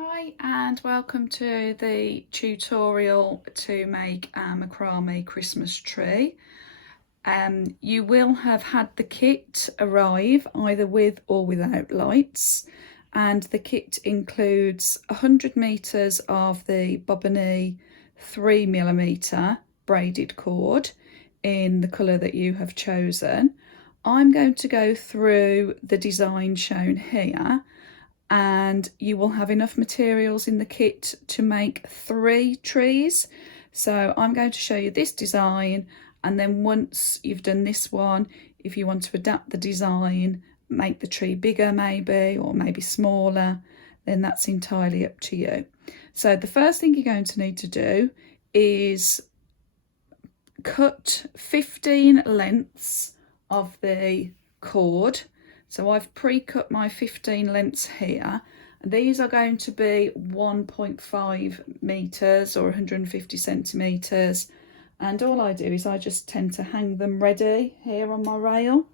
Hi and welcome to the tutorial to make a macrame Christmas tree. You will have had the kit arrive either with or without lights, and the kit includes 100 meters of the Bobini 3mm braided cord in the colour that you have chosen. I'm going to go through the design shown here, and you will have enough materials in the kit to make 3 trees. So I'm going to show you this design, and then once you've done this one, if you want to adapt the design, make the tree bigger maybe, or maybe smaller, then that's entirely up to you. So the first thing you're going to need to do is cut 15 lengths of the cord. So I've pre-cut my 15 lengths here. These are going to be 1.5 meters or 150 centimeters. And all I do is I just tend to hang them ready here on my rail.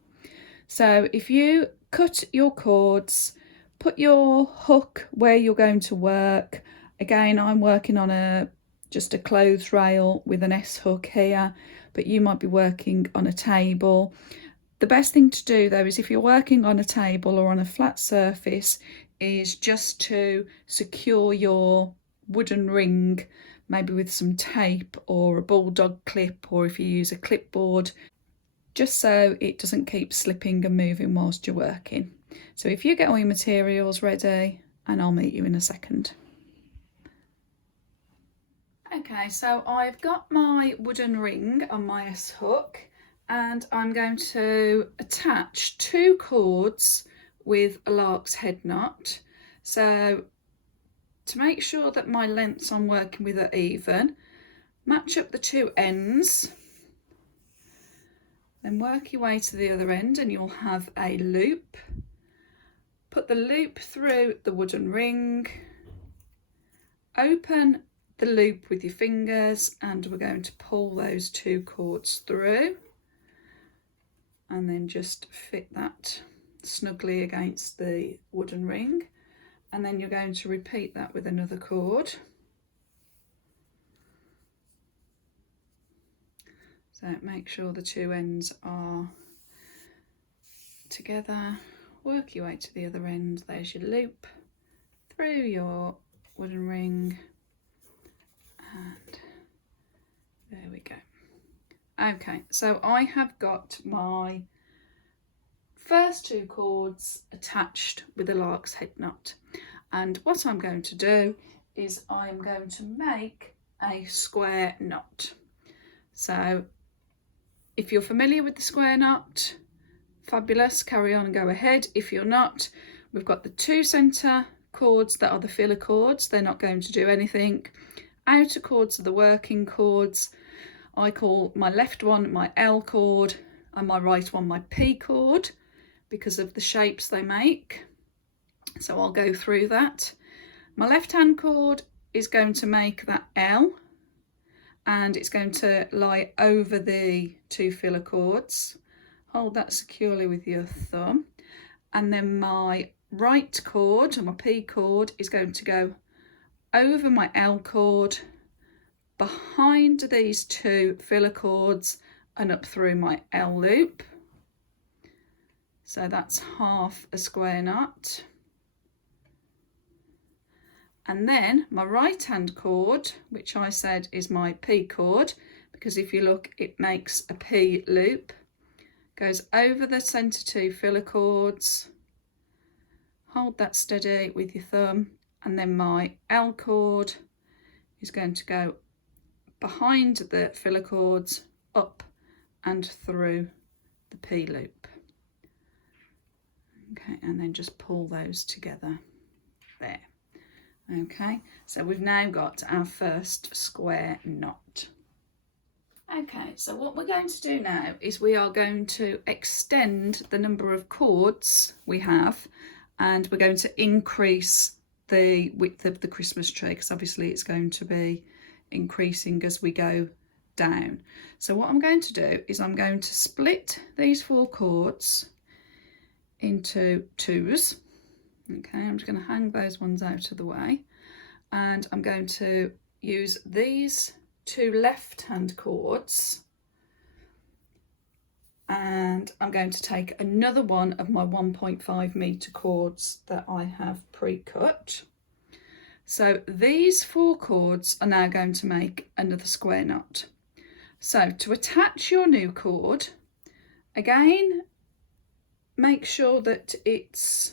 So if you cut your cords, put your hook where you're going to work. Again, I'm working on just a clothes rail with an S hook here, but you might be working on a table. The best thing to do though is if you're working on a table or on a flat surface is just to secure your wooden ring, maybe with some tape or a bulldog clip, or if you use a clipboard, just so it doesn't keep slipping and moving whilst you're working. So if you get all your materials ready, and I'll meet you in a second. Okay, so I've got my wooden ring on my S hook, and I'm going to attach 2 cords with a lark's head knot. So to make sure that my lengths I'm working with are even, match up the 2 ends, then work your way to the other end and you'll have a loop. Put the loop through the wooden ring, open the loop with your fingers, and we're going to pull those 2 cords through, and then just fit that snugly against the wooden ring, and then you're going to repeat that with another cord. So make sure the 2 ends are together, work your way to the other end, there's your loop, through your wooden ring, and there we go. Okay, so I have got my first 2 cords attached with a lark's head knot, and what I'm going to do is I'm going to make a square knot. So if you're familiar with the square knot, fabulous, carry on and go ahead. If you're not, we've got the 2 centre cords that are the filler cords, they're not going to do anything. Outer cords are the working cords. I call my left one my L chord and my right one my P chord because of the shapes they make. So I'll go through that. My left hand chord is going to make that L, and it's going to lie over the 2 filler cords. Hold that securely with your thumb. And then my right chord, or my P chord, is going to go over my L chord, behind these 2 filler cords, and up through my L loop. So that's half a square knot. And then my right hand chord, which I said is my P chord, because if you look it makes a P loop, goes over the centre 2 filler cords, hold that steady with your thumb, and then my L chord is going to go behind the filler cords, up and through the P loop. Okay, and then just pull those together there. Okay, so we've now got our first square knot. Okay, so what we're going to do now is we are going to extend the number of cords we have, and we're going to increase the width of the Christmas tree, because obviously it's going to be increasing as we go down. So what I'm going to do is I'm going to split these 4 cords into 2s. Okay, I'm just going to hang those ones out of the way. and I'm going to use these 2 left-hand chords, and I'm going to take another one of my 1.5 meter chords that I have pre-cut. So these 4 chords are now going to make another square knot. So to attach your new chord, again, make sure that it's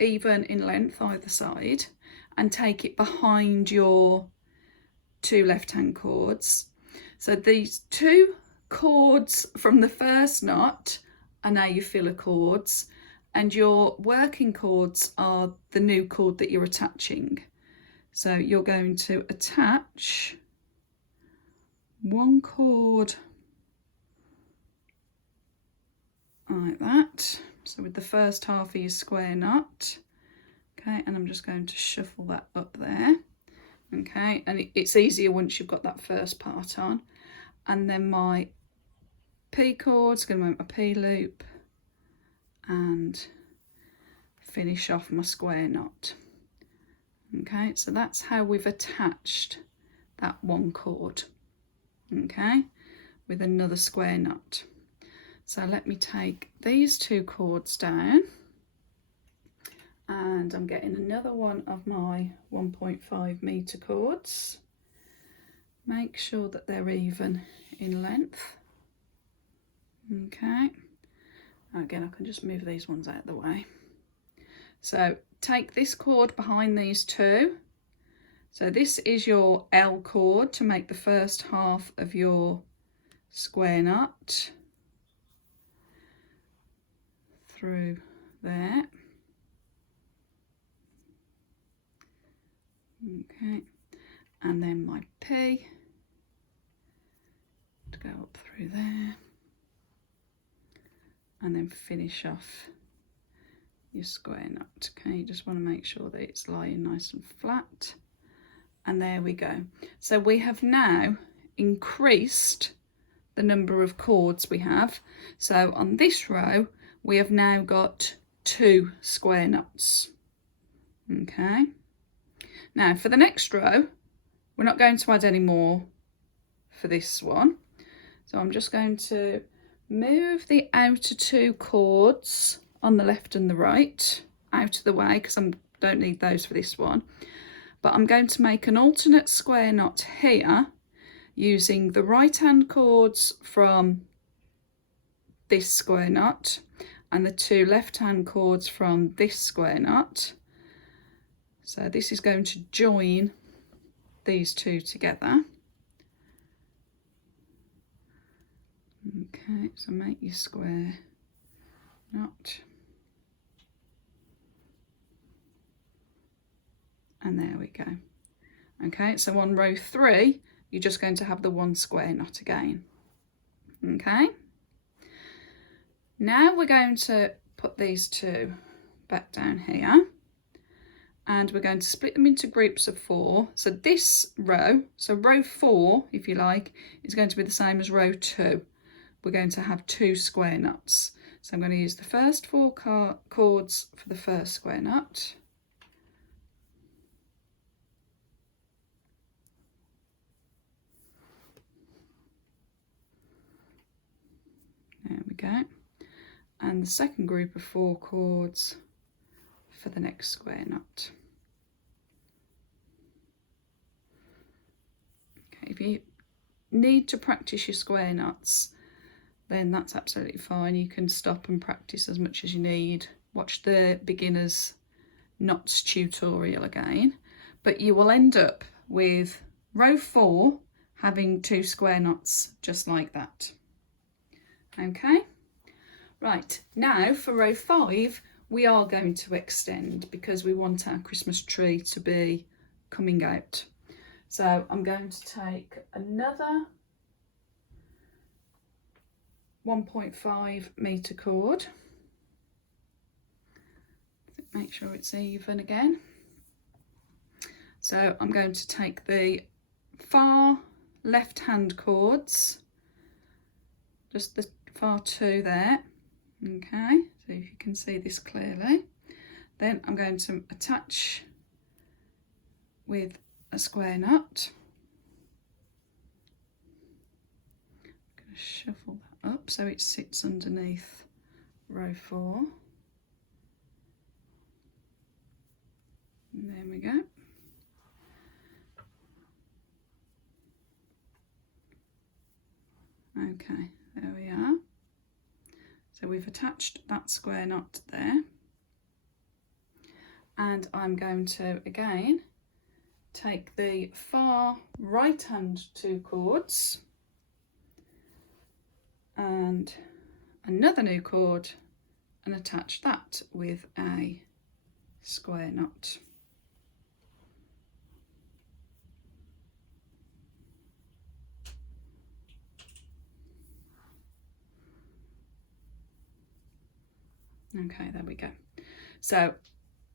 even in length either side, and take it behind your 2 left-hand chords. So these 2 chords from the first knot are now your filler chords, and your working chords are the new chord that you're attaching. So you're going to attach 1 chord like that, so with the first half of your square knot. Okay, and I'm just going to shuffle that up there. Okay, and it's easier once you've got that first part on. And then my P chord's going to make my P loop and finish off my square knot. Okay, so that's how we've attached that 1 chord, okay, with another square knot. So let me take these 2 chords down, and I'm getting another one of my 1.5 meter chords. Make sure that they're even in length. Okay, again, I can just move these ones out of the way. So take this chord behind these 2. So this is your L chord to make the first half of your square knot through there. Okay, and then my P to go up through there, and then finish off your square knot. Okay, you just want to make sure that it's lying nice and flat, and there we go. So we have now increased the number of chords we have. So on this row we have now got 2 square knots. Okay, now for the next row we're not going to add any more for this one, so I'm just going to move the outer 2 chords on the left and the right out of the way, because I don't need those for this one. But I'm going to make an alternate square knot here using the right hand chords from this square knot and the 2 left hand chords from this square knot. So this is going to join these 2 together. Okay, so make your square knot, and there we go. Okay, so on row 3 you're just going to have the 1 square knot again. Okay, now we're going to put these 2 back down here, and we're going to split them into groups of 4. So this row, so row 4 if you like, is going to be the same as row 2. We're going to have 2 square knots. So I'm going to use the first 4 chords for the first square knot. There we go. And the second group of 4 chords for the next square knot. Okay, if you need to practice your square knots, then that's absolutely fine. You can stop and practice as much as you need. Watch the beginner's knots tutorial again. But you will end up with row 4 having 2 square knots just like that. Okay, right, now for row 5 we are going to extend because we want our Christmas tree to be coming out. So I'm going to take another 1.5 meter cord. Make sure it's even again. So I'm going to take the far left hand chords, just the far 2 there. Okay, so if you can see this clearly, then I'm going to attach with a square knot. I'm going to shuffle that up so it sits underneath row 4. And there we go. Okay, there we are. So we've attached that square knot there. And I'm going to again take the far right hand 2 cords and another new cord and attach that with a square knot. Okay, there we go. So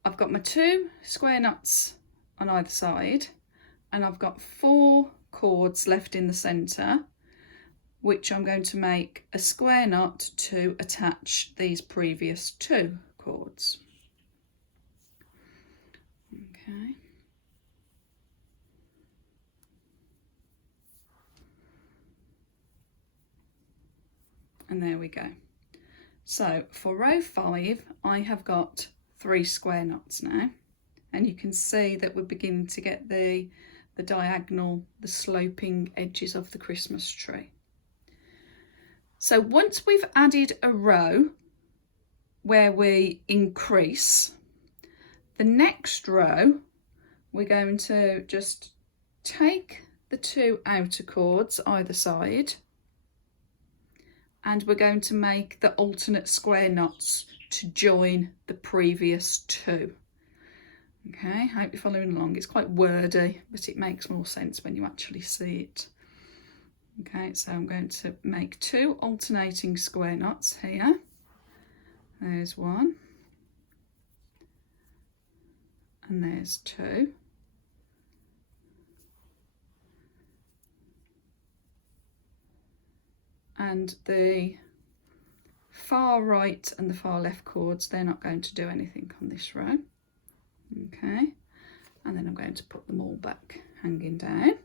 I've got my 2 square knots on either side, and I've got 4 cords left in the centre, which I'm going to make a square knot to attach these previous 2 cords. Okay. And there we go. So for row 5, I have got 3 square knots now, and you can see that we're beginning to get the diagonal, the sloping edges of the Christmas tree. So once we've added a row where we increase, the next row we're going to just take the 2 outer cords either side, and we're going to make the alternate square knots to join the previous 2. Okay, I hope you're following along. It's quite wordy, but it makes more sense when you actually see it. Okay, so I'm going to make 2 alternating square knots here. There's 1, and there's 2. And the far right and the far left cords, they're not going to do anything on this row. Okay, and then I'm going to put them all back hanging down,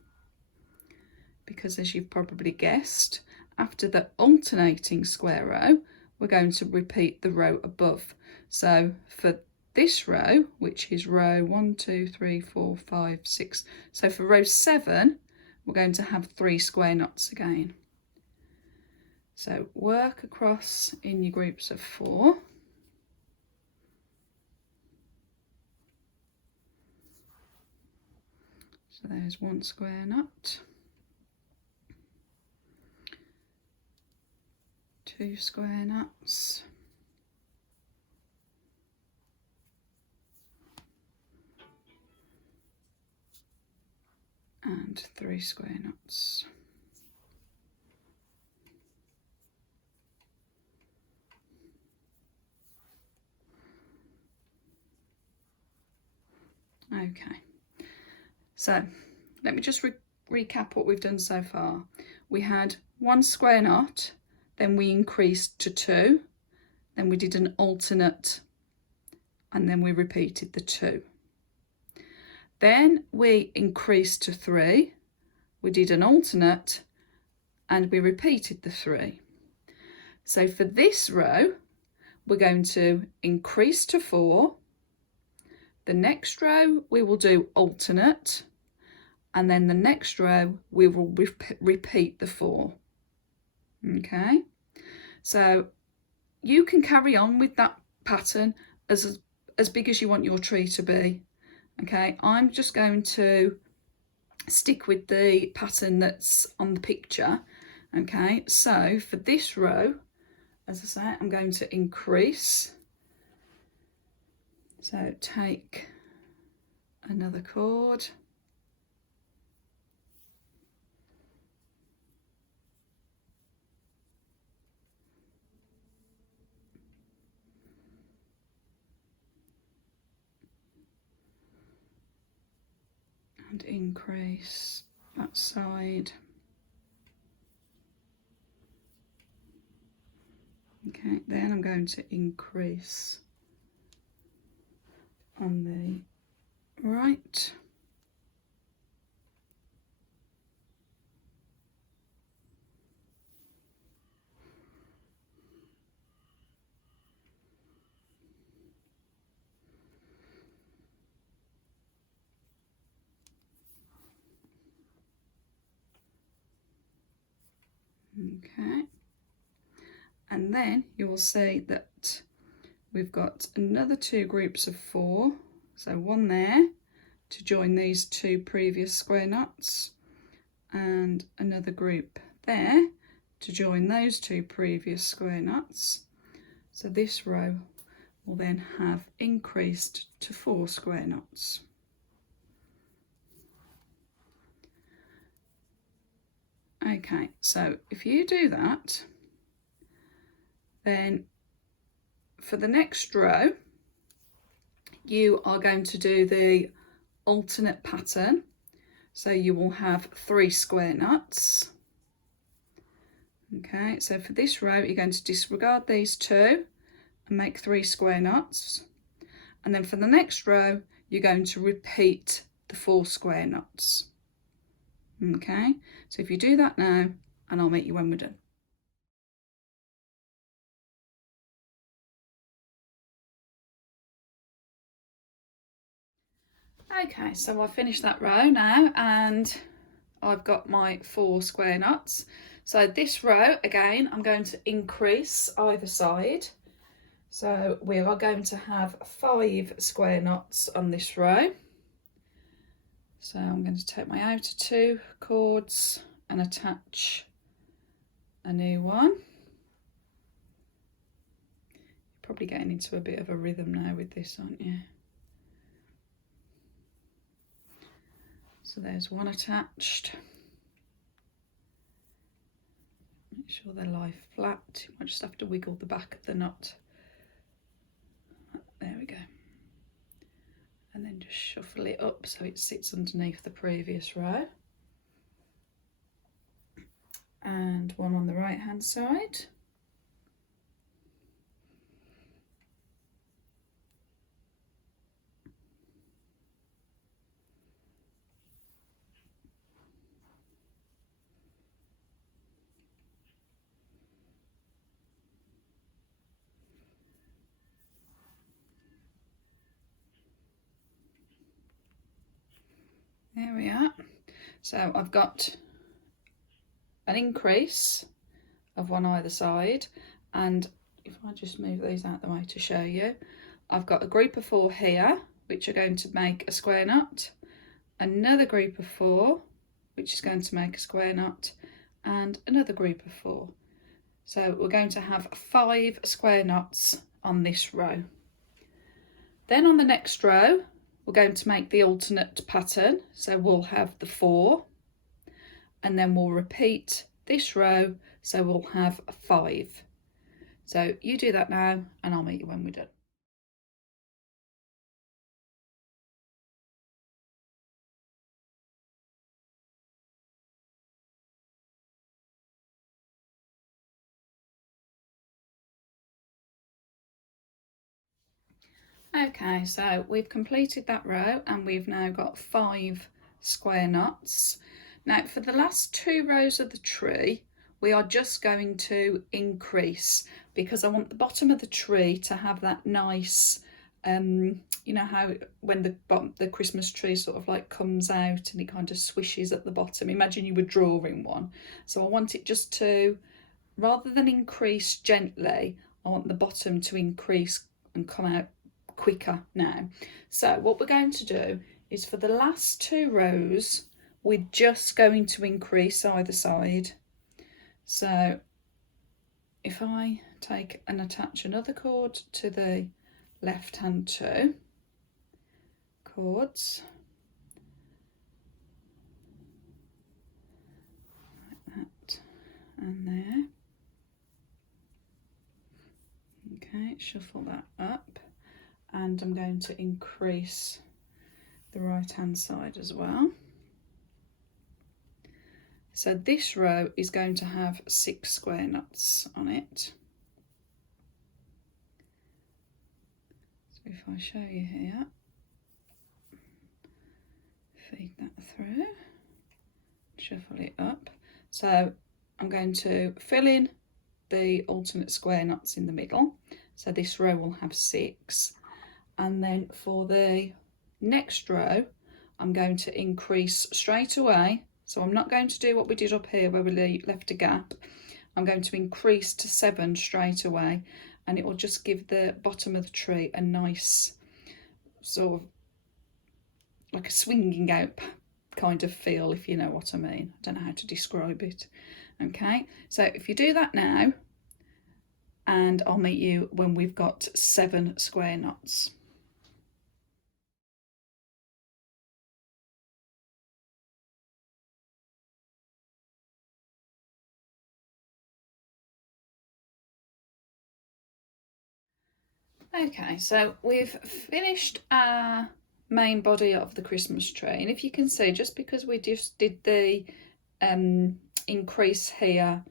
because as you've probably guessed, after the alternating square row, we're going to repeat the row above. So for this row, which is row 1, 2, 3, 4, 5, 6, so for row 7, we're going to have 3 square knots again. So work across in your groups of 4. So there's 1 square knot, 2 square knots, and 3 square knots. Okay, so let me just recap what we've done so far. We had 1 square knot, then we increased to 2, then we did an alternate, and then we repeated the 2. Then we increased to 3, we did an alternate, and we repeated the 3. So for this row, we're going to increase to 4. The next row we will do alternate, and then the next row we will repeat the 4. Okay, so you can carry on with that pattern as big as you want your tree to be. Okay, I'm just going to stick with the pattern that's on the picture. Okay, so for this row, as I say, I'm going to increase. So take another cord, and increase that side. Okay, then I'm going to increase on the right, Okay, and then you will see that we've got another 2 groups of 4, so one there to join these 2 previous square knots, and another group there to join those 2 previous square knots. So this row will then have increased to 4 square knots. Okay, so if you do that, then for the next row you are going to do the alternate pattern. So you will have 3 square knots. Okay, so for this row you're going to disregard these 2 and make 3 square knots, and then for the next row you're going to repeat the 4 square knots. Okay, so if you do that now, and I'll meet you when we're done. Okay, so I've finished that row now and I've got my 4 square knots. So this row again I'm going to increase either side. So we are going to have 5 square knots on this row. So I'm going to take my outer 2 chords and attach a new one. You're probably getting into a bit of a rhythm now with this, aren't you? So there's one attached. Make sure they lie flat. You might just have to wiggle the back of the knot. There we go. And then just shuffle it up so it sits underneath the previous row. And one on the right hand side. There we are. So I've got an increase of one either side, and if I just move these out the way to show you, I've got a group of 4 here which are going to make a square knot, another group of 4 which is going to make a square knot, and another group of 4. So we're going to have 5 square knots on this row. Then on the next row we're going to make the alternate pattern, so we'll have the 4 and then we'll repeat this row, so we'll have 5. So you do that now and I'll meet you when we're done. Okay, so we've completed that row and we've now got 5 square knots. Now for the last 2 rows of the tree, we are just going to increase, because I want the bottom of the tree to have that nice, you know how when the Christmas tree sort of like comes out and it kind of swishes at the bottom. Imagine you were drawing one. So I want it just to, rather than increase gently, I want the bottom to increase and come out quicker now. So what we're going to do is for the last 2 rows we're just going to increase either side. So if I take and attach another chord to the left hand 2 chords like that and there, okay, shuffle that up, and I'm going to increase the right hand side as well. So this row is going to have 6 square knots on it. So if I show you here, feed that through, shuffle it up. So I'm going to fill in the alternate square knots in the middle. So this row will have 6. And then for the next row, I'm going to increase straight away. So I'm not going to do what we did up here where we left a gap. I'm going to increase to 7 straight away, and it will just give the bottom of the tree a nice sort of like a swinging out kind of feel, if you know what I mean. I don't know how to describe it. Okay, so if you do that now, and I'll meet you when we've got 7 square knots. Okay, so we've finished our main body of the Christmas tree, and if you can see, just because we just did the increase here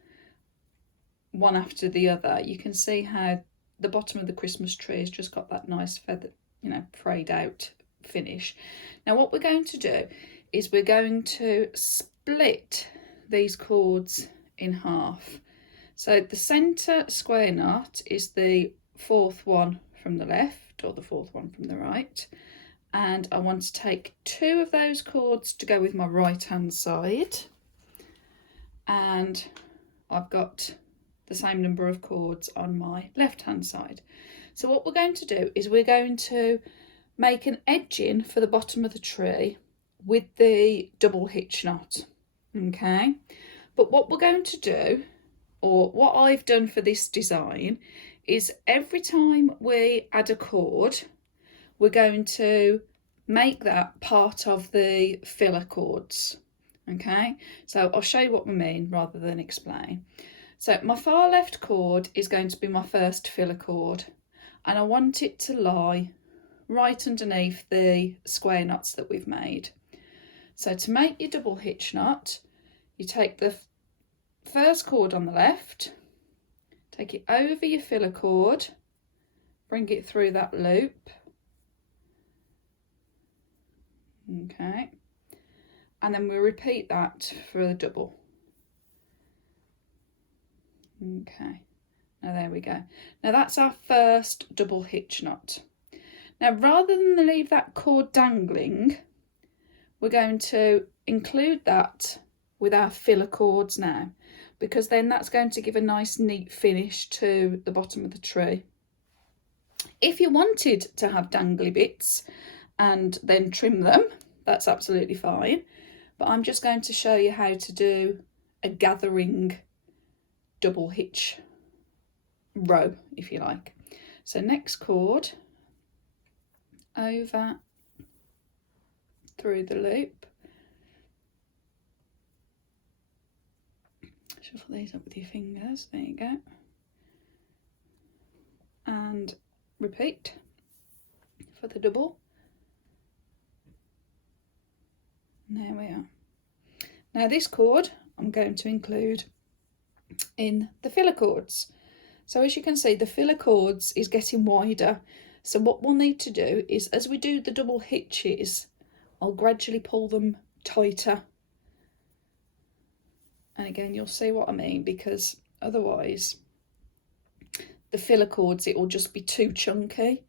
one after the other, you can see how the bottom of the Christmas tree has just got that nice feather, you know, frayed out finish. Now what we're going to do is we're going to split these chords in half. So the centre square knot is the 4th one from the left, or the 4th one from the right, and I want to take 2 of those chords to go with my right hand side, and I've got the same number of chords on my left hand side. So what we're going to do is we're going to make an edging for the bottom of the tree with the double hitch knot. Okay, but what we're going to do, or what I've done for this design, is every time we add a chord, we're going to make that part of the filler chords. Okay, so I'll show you what we mean rather than explain. So my far left chord is going to be my first filler chord, and I want it to lie right underneath the square knots that we've made. So to make your double hitch knot, you take the first chord on the left, take it over your filler chord, bring it through that loop. Okay, and then we repeat that for the double. Okay, now there we go. Now that's our first double hitch knot. Now rather than leave that cord dangling, we're going to include that with our filler chords now, because then that's going to give a nice neat finish to the bottom of the tree. If you wanted to have dangly bits and then trim them, that's absolutely fine, but I'm just going to show you how to do a gathering double hitch row, if you like. So next chord, over through the loop, shuffle these up with your fingers, there you go, and repeat for the double. And there we are. Now this chord I'm going to include in the filler chords. So as you can see, the filler chords is getting wider, so what we'll need to do is, as we do the double hitches, I'll gradually pull them tighter, and again you'll see what I mean, because otherwise the filler chords, it will just be too chunky.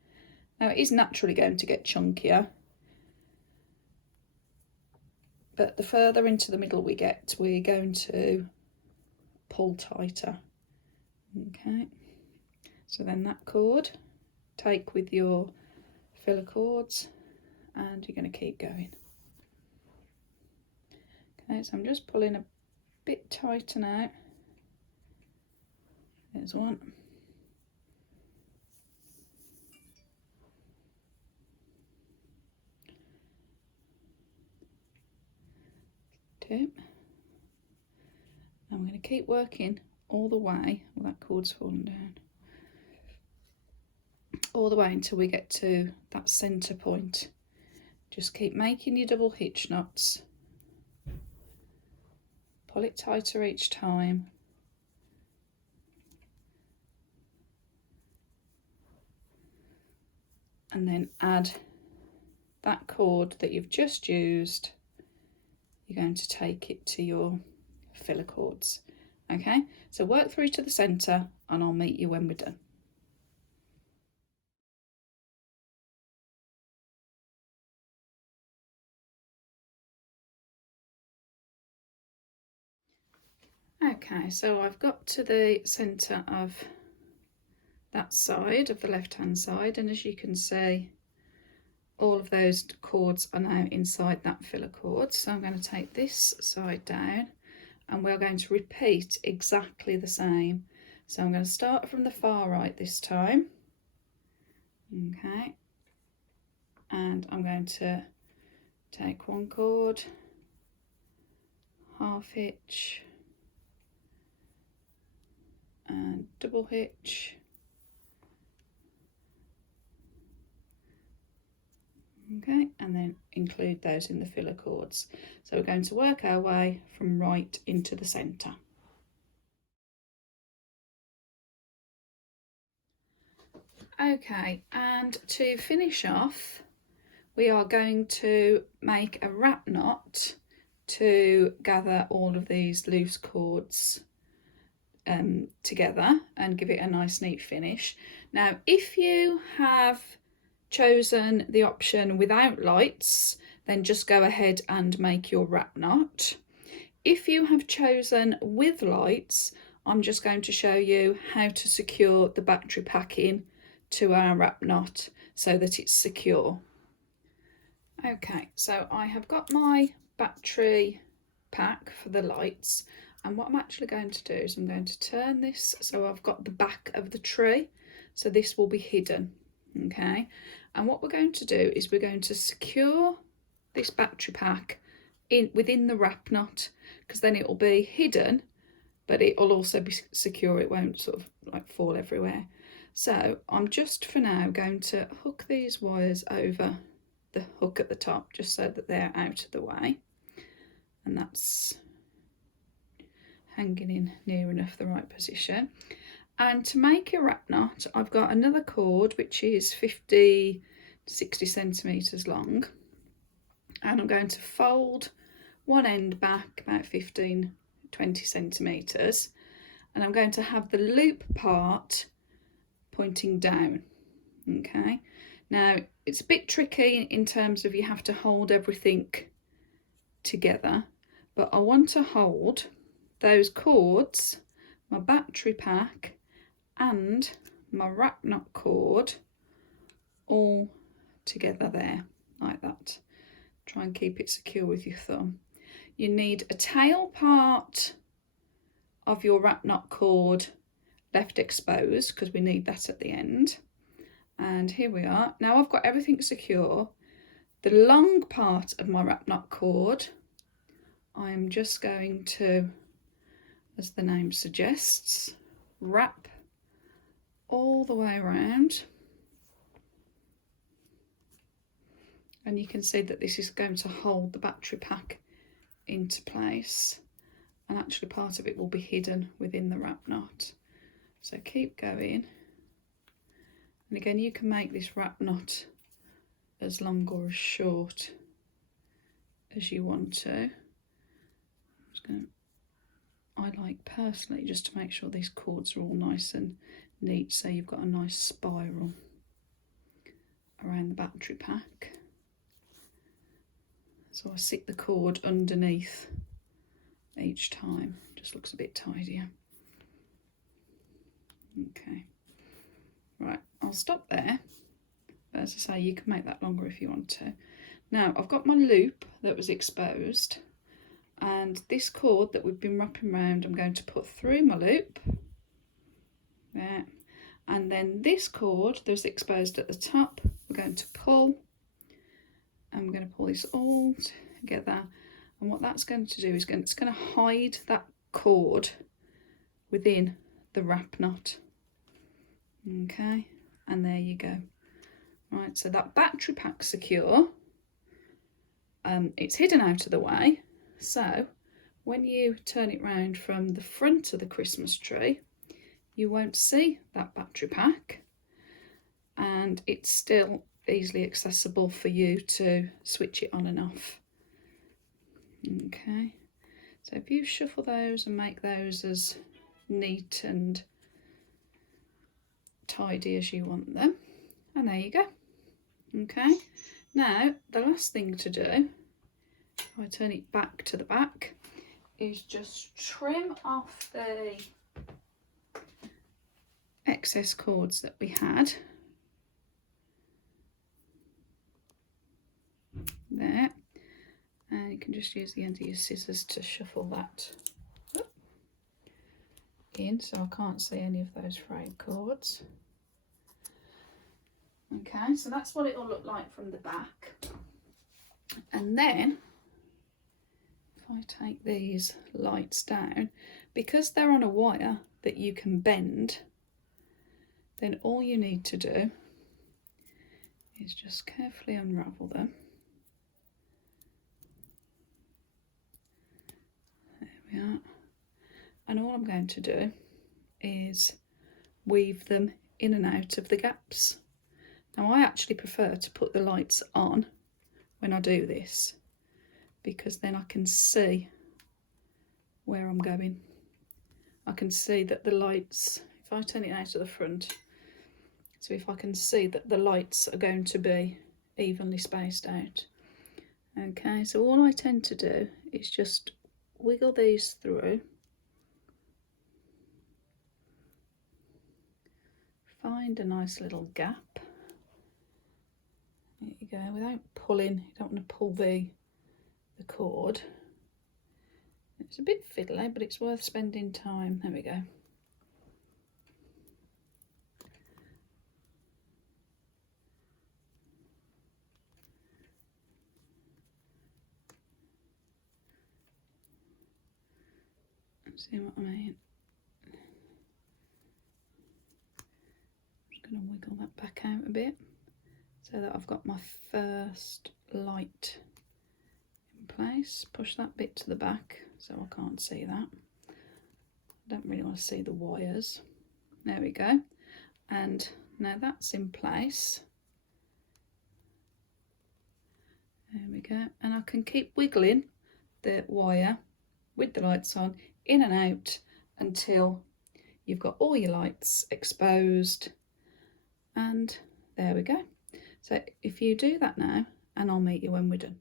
Now it is naturally going to get chunkier, but the further into the middle we get, we're going to pull tighter. Okay, so then that chord, take with your filler chords, and you're going to keep going. Okay, so I'm just pulling a bit tighter now. There's one. Two. I'm going to keep working all the way, well, that cord's fallen down, all the way until we get to that centre point. Just keep making your double hitch knots, pull it tighter each time, and then add that cord that you've just used. You're going to take it to your filler chords. Okay, so work through to the centre and I'll meet you when we're done. Okay, so I've got to the centre of that side, of the left hand side, and as you can see, all of those cords are now inside that filler cord. So I'm going to take this side down and we're going to repeat exactly the same. So I'm going to start from the far right this time. Okay, and I'm going to take one cord, half hitch and double hitch, okay, and then include those in the filler cords. So we're going to work our way from right into the centre. Okay, and to finish off, we are going to make a wrap knot to gather all of these loose cords together and give it a nice neat finish. Now, if you have chosen the option without lights, then just go ahead and make your wrap knot. If you have chosen with lights, I'm just going to show you how to secure the battery pack in to our wrap knot so that it's secure. Okay, so I have got my battery pack for the lights, and what I'm actually going to do is I'm going to turn this so I've got the back of the tree, so this will be hidden. Okay, and what we're going to do is we're going to secure this battery pack within the wrap knot, because then it will be hidden but it will also be secure, it won't sort of like fall everywhere. So I'm just for now going to hook these wires over the hook at the top just so that they're out of the way, and that's hanging in near enough the right position. And to make a wrap knot, I've got another cord which is 50 to 60 centimetres long, and I'm going to fold one end back about 15 20 centimetres, and I'm going to have the loop part pointing down. Okay, now it's a bit tricky in terms of you have to hold everything together, but I want to hold those cords, my battery pack and my wrap knot cord all together there like that. Try and keep it secure with your thumb. You need a tail part of your wrap knot cord left exposed because we need that at the end. And here we are. Now I've got everything secure. The long part of my wrap knot cord, I'm just going to, as the name suggests, wrap all the way around. And you can see that this is going to hold the battery pack into place, and actually part of it will be hidden within the wrap knot. So keep going, and again you can make this wrap knot as long or as short as you want to. I like personally just to make sure these cords are all nice and neat, so you've got a nice spiral around the battery pack. So I stick the cord underneath each time, just looks a bit tidier. Okay, right, I'll stop there. But as I say, you can make that longer if you want to. Now I've got my loop that was exposed, and this cord that we've been wrapping around I'm going to put through my loop there, and then this cord that's exposed at the top we're going to pull, and we're going to pull this all together, and what that's going to do is it's going to hide that cord within the wrap knot. Okay, and there you go. Right, so that battery pack's secure, it's hidden out of the way, so when you turn it round from the front of the Christmas tree you won't see that battery pack, and it's still easily accessible for you to switch it on and off. Okay, so if you shuffle those and make those as neat and tidy as you want them, and there you go. Okay, now the last thing to do, if I turn it back to the back, is just trim off the excess cords that we had. There. And you can just use the end of your scissors to shuffle that in, so I can't see any of those frayed cords. Okay, so that's what it'll look like from the back. And then if I take these lights down, because they're on a wire that you can bend, then all you need to do is just carefully unravel them. There we are. And all I'm going to do is weave them in and out of the gaps. Now I actually prefer to put the lights on when I do this, because then I can see where I'm going. I can see that the lights, if I turn it out to the front, so if I can see that the lights are going to be evenly spaced out. Okay, so all I tend to do is just wiggle these through, find a nice little gap. There you go, without pulling. You don't want to pull the cord. It's a bit fiddly, but it's worth spending time. There we go. See what I mean? I'm just going to wiggle that back out a bit, so that I've got my first light in place. Push that bit to the back so I can't see that. I don't really want to see the wires. There we go. And now that's in place. There we go. And I can keep wiggling the wire with the lights on in and out until you've got all your lights exposed. And there we go. So if you do that now, and I'll meet you when we're done.